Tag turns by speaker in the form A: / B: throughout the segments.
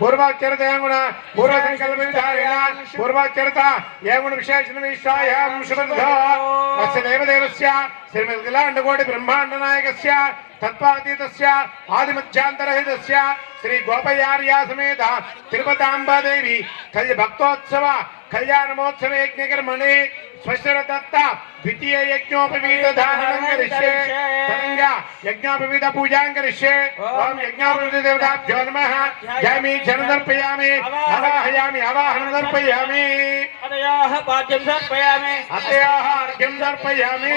A: పూర్వాచరత ఏగుణ పూర్వ సంకల్ప విధారేణ పూర్వాచరత ఏగుణ విశేషణ విశ్వాయాం శుభంధో అస్య దేవదేవస్య శ్రీమద్గిలాండకోటి బ్రహ్మాండ నాయకస్య తత్వాతీతస్య ఆదిమధ్యాంతరహితస్య శ్రీ గోపయార్య సమేత తిరుపతాంబాదేవి కళ్య భక్తోత్సవ కళ్యాణమోత్సవ యజ్ఞకర్మణి
B: स्वशरदत्ता द्वितीय यज्ञोपवीतधारणं करिष्ये धनञ्जा यज्ञोपवीतपूजां करिष्ये ॐ यज्ञोपवीतदेवताभ्यो नमः। जयामि जनदर्पयामि
A: अवाहयामि अवाहनं दर्पयामि। अतयाः पाद्यं समर्पयामि। अतयाः अर्घ्यं समर्पयामि।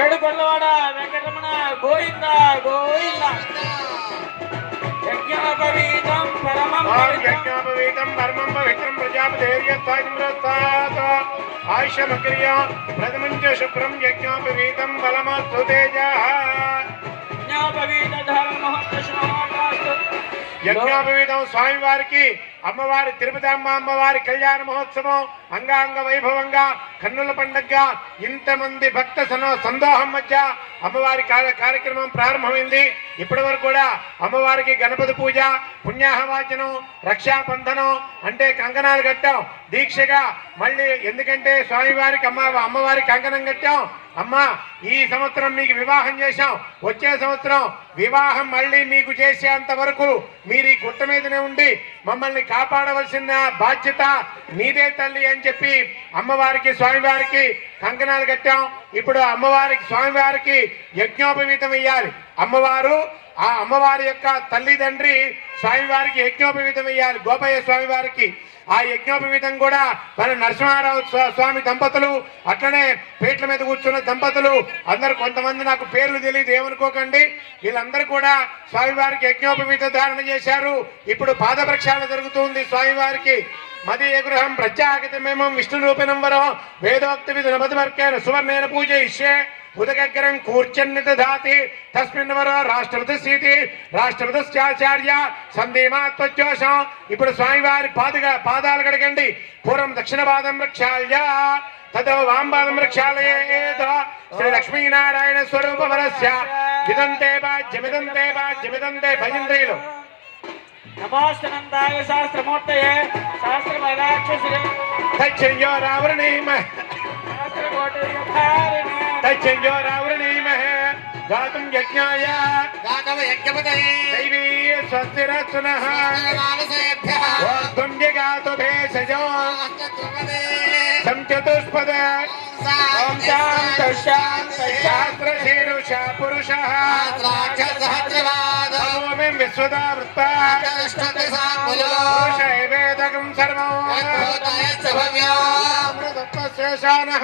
B: ఏడు కొల్లవాడ వెంకటరమణ గోవింద గోవింద యజ్ఞోపవీతం పరమం
A: ఓం
B: పవిత్రం
A: యజ్ఞోపవీతం పరమం పవిత్రం ప్రజాపతేర్యత్సాయమృతాత్ ఆయుష్యమగ్రియం ప్రథమం చ శుభ్రం యజ్ఞోపవీతం బలమస్తు తేజః
B: యజ్ఞోపవీత ధర్మ మహోత్సవం
A: యజ్ఞోపవీతం స్వామివారికి అమ్మవారి తిరుపతమ్మ అమ్మవారి కళ్యాణ మహోత్సవం అంగాంగ వైభవంగా కన్నుల పండగగా ఇంతమంది భక్త సందోహం మధ్య అమ్మవారి కార్య- కార్యక్రమం ప్రారంభమైంది. ఇప్పటి వరకు కూడా అమ్మవారికి గణపతి పూజ పుణ్యాహవాచనం రక్షాబంధనం అంటే కంకణాలు కట్టాం. దీక్షగా మళ్ళీ ఎందుకంటే స్వామివారికి అమ్మ అమ్మవారికి కంకణం కట్టాం. అమ్మ ఈ సంవత్సరం మీకు వివాహం చేశాం. వచ్చే సంవత్సరం వివాహం మళ్ళీ మీకు చేసేంత వరకు మీరు ఈ గుట్ట మీదనే ఉండి మమ్మల్ని కాపాడవలసిన బాధ్యత నీదే తల్లి అని చెప్పి అమ్మవారికి స్వామివారికి కంకణాలు కట్టాం. ఇప్పుడు అమ్మవారికి స్వామివారికి యజ్ఞోపవీతం ఇయ్యాలి. అమ్మవారు ఆ అమ్మవారి యొక్క తల్లిదండ్రి స్వామివారికి యజ్ఞోపవీతం ఇవ్వాలి గోపయ్య స్వామివారికి ఆ యజ్ఞోపవీతం కూడా మన నరసింహారావు స్వామి దంపతులు అట్లనే పీట్ల మీద కూర్చున్న దంపతులు అందరు కొంతమంది నాకు పేర్లు తెలియదు ఏమనుకోకండి. వీళ్ళందరూ కూడా స్వామివారికి యజ్ఞోపవీత ధారణ చేశారు. ఇప్పుడు పాదప్రక్షాళన జరుగుతుంది స్వామివారికి. మదీయ గృహం ప్రత్యాగతమేమం విష్ణు రూపిణం వరం వేదోక్త విధున మధువర్కేన సువర్ణేన పూజయిష్యే. ఉదగగ్రం కూర్చన్ని దాతి తస్మిన్ వర రాష్ట్రపతి రాష్ట్రపతిశ్చాచార్య సంధీమాత్మజోషం ఇప్పుడు స్వామివారి పాదగా పాదాలు కడగండి. పూర్వం దక్షిణ పాదం రక్షాల్య తదో వాంబాదం రక్షాలయేత శ్రీ లక్ష్మీనారాయణ స్వరూప వరస్య విదంతే బాజ్యమిదంతే బాజ్యమిదంతే భజంత్రీలు
B: నమోస్తనందాయ శాస్త్రమూర్తయే
A: రావృణీమ
B: శాస్త్రకోటిధారిణే
A: తచ్చయ్యో రావృణీమ
C: तच्छोरावृणीमहे दातुं
A: यज्ञाय
C: दातव यज्ञपतये
A: दैवी स्वस्तिरस्तुनः त्वं
C: जगातु
A: भेषजो संचतुष्पद ॐ
C: शां तस्यां
A: सहस्रशीर्षा
C: पुरुषः
A: सहस्रवादोमिं विश्वदा वृत्ता वेदकं सर्वं भव्या। अमृतत्वशेषानः।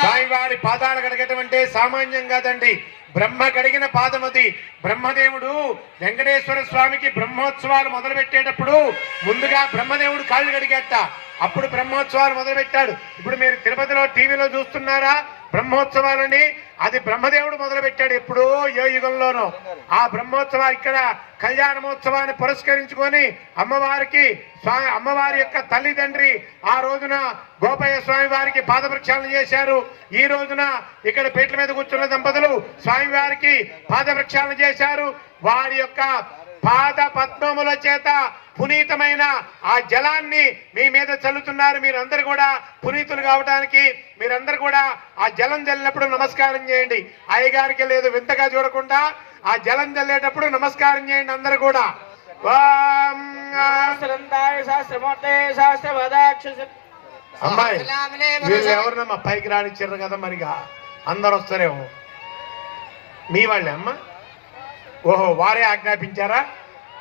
A: స్వామివారి పాదాలు కడగటం అంటే సామాన్యం కాదండి. బ్రహ్మ కడిగిన పాదమది బ్రహ్మదేవుడు వెంకటేశ్వర స్వామికి బ్రహ్మోత్సవాలు మొదలు పెట్టేటప్పుడు ముందుగా బ్రహ్మదేవుడు కాళ్ళు కడిగేట అప్పుడు బ్రహ్మోత్సవాలు మొదలు పెట్టాడు ఇప్పుడు మీరు తిరుపతిలో టీవీలో చూస్తున్నారా బ్రహ్మోత్సవాలని? అది బ్రహ్మదేవుడు మొదలుపెట్టాడు ఎప్పుడో ఏ యుగంలోనో. ఆ బ్రహ్మోత్సవాలు ఇక్కడ కళ్యాణమోత్సవాన్ని పురస్కరించుకొని అమ్మవారికి స్వామి అమ్మవారి యొక్క తల్లిదండ్రి ఆ రోజున గోపయ్య స్వామి వారికి పాదవృక్షాలను చేశారు. ఈ రోజున ఇక్కడ పీటల మీద కూర్చున్న దంపతులు స్వామివారికి పాదవృక్షాలను చేశారు. వారి యొక్క పాద పద్మముల చేత పునీతమైన ఆ జలాన్ని మీ మీద చల్లుతున్నారు. మీరందరూ కూడా పునీతులు కావడానికి మీరందరూ కూడా ఆ జలం చల్లినప్పుడు నమస్కారం చేయండి. అయ్యగారికి లేదు వింతగా చూడకుండా ఆ జలం చల్లేటప్పుడు నమస్కారం చేయండి అందరూ కూడా. అమ్మాయి వీళ్ళు ఎవరినమ్మా పైకి రానిచ్చారు కదా మరిగా? అందరు వస్తారేమో మీ వాళ్ళే అమ్మా? ఓహో వారే ఆజ్ఞాపించారా?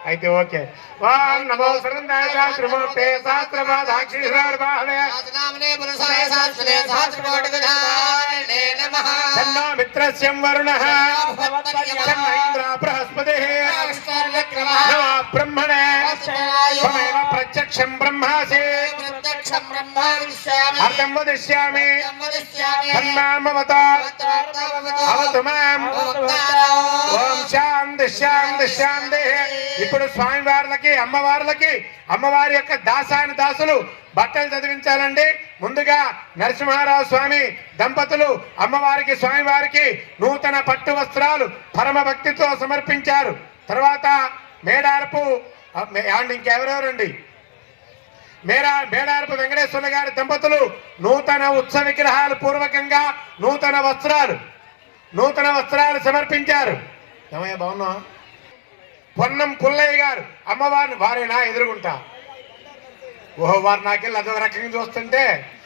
A: అయితే ఓకే. ఓం నమో సర్వందాయ శాస్త్రమూర్తే శాస్త్రవాదాక్షిరార్వాహవే
C: శాసనామనే పురుషాయ శాస్త్రే సహస్రకోటివిధానే నమః.
A: తన్నో మిత్రస్యం వరుణః. తన్న ఇంద్ర బృహస్పతి. నమో బ్రహ్మణే. త్వమేవ ప్రత్యక్షం బ్రహ్మాసి. అర్థం వదిష్యామి.
C: సంవదిష్యామి
A: తన్మామవత అవతు మాం. ఓం శాంతి శాంతి శాంతి ఇప్పుడు స్వామి వార్లకి అమ్మవార్లకి అమ్మవారి యొక్క దాసాని దాసులు బట్టలు చదివించాలండి ముందుగా నరసింహారావు స్వామి దంపతులు అమ్మవారికి స్వామివారికి నూతన పట్టు వస్త్రాలు పరమ భక్తితో సమర్పించారు. తర్వాత మేడారపు ఆండి ఇంకెవరెవరండి? మేరా మేడారపు వెంకటేశ్వర గారి దంపతులు నూతన ఉత్సవ విగ్రహాలు పూర్వకంగా నూతన వస్త్రాలు నూతన వస్త్రాలు సమర్పించారు. ఏమయ్య బాగున్నా పొన్నం పుల్లయ్య గారు అమ్మవారిని వారేనా ఎదురుగుంటా. ఓహో వారు నాకెళ్ళి అదొక రకంగా చూస్తుంటే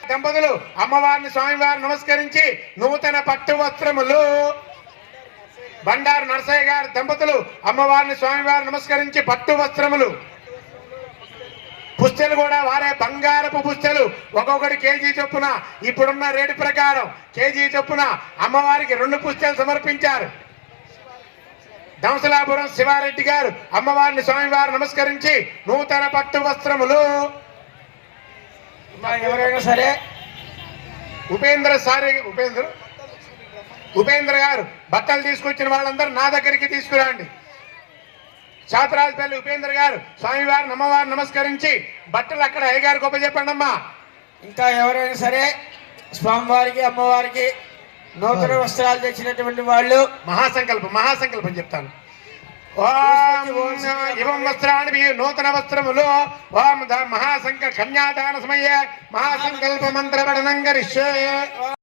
A: దంపతులు అమ్మవారిని స్వామివారిని నమస్కరించి నూతన పట్టు వస్త్రములు. బండారు నరసయ్య గారి దంపతులు అమ్మవారిని స్వామివారిని నమస్కరించి పట్టు వస్త్రములు. పుస్తెలు కూడా వారే బంగారపు పుస్తెలు. ఒక్కొక్కటి కేజీ చొప్పున ఇప్పుడున్న రేటు ప్రకారం కేజీ చొప్పున అమ్మవారికి రెండు పుస్తెలు సమర్పించారు. దంసలాపురం శివారెడ్డి గారు అమ్మవారిని స్వామివారు నమస్కరించి నూతన పట్టు వస్త్రములు
B: ఎవరైనా సరే
A: ఉపేంద్ర సారి ఉపేంద్ర ఉపేంద్ర గారు బట్టలు తీసుకొచ్చిన వాళ్ళందరూ నా దగ్గరికి తీసుకురండి. శాతరాజపల్లి ఉపేంద్ర గారు స్వామివారిని అమ్మవారిని నమస్కరించి బట్టలు అక్కడ అయ్యగారు గొప్ప చెప్పండి అమ్మా.
B: ఇంకా ఎవరైనా సరే స్వామివారికి అమ్మవారికి నూతన వస్త్రాలు తెచ్చినటువంటి వాళ్ళు
A: మహాసంకల్పం మహాసంకల్పం చెప్తాను. ఇవం వస్త్రాన్ని నూతన వస్త్రములు. ఓం మహాసంక కన్యాదాన సమయ. మహాసంకల్ప మంత్ర పఠనం కరిష్యే.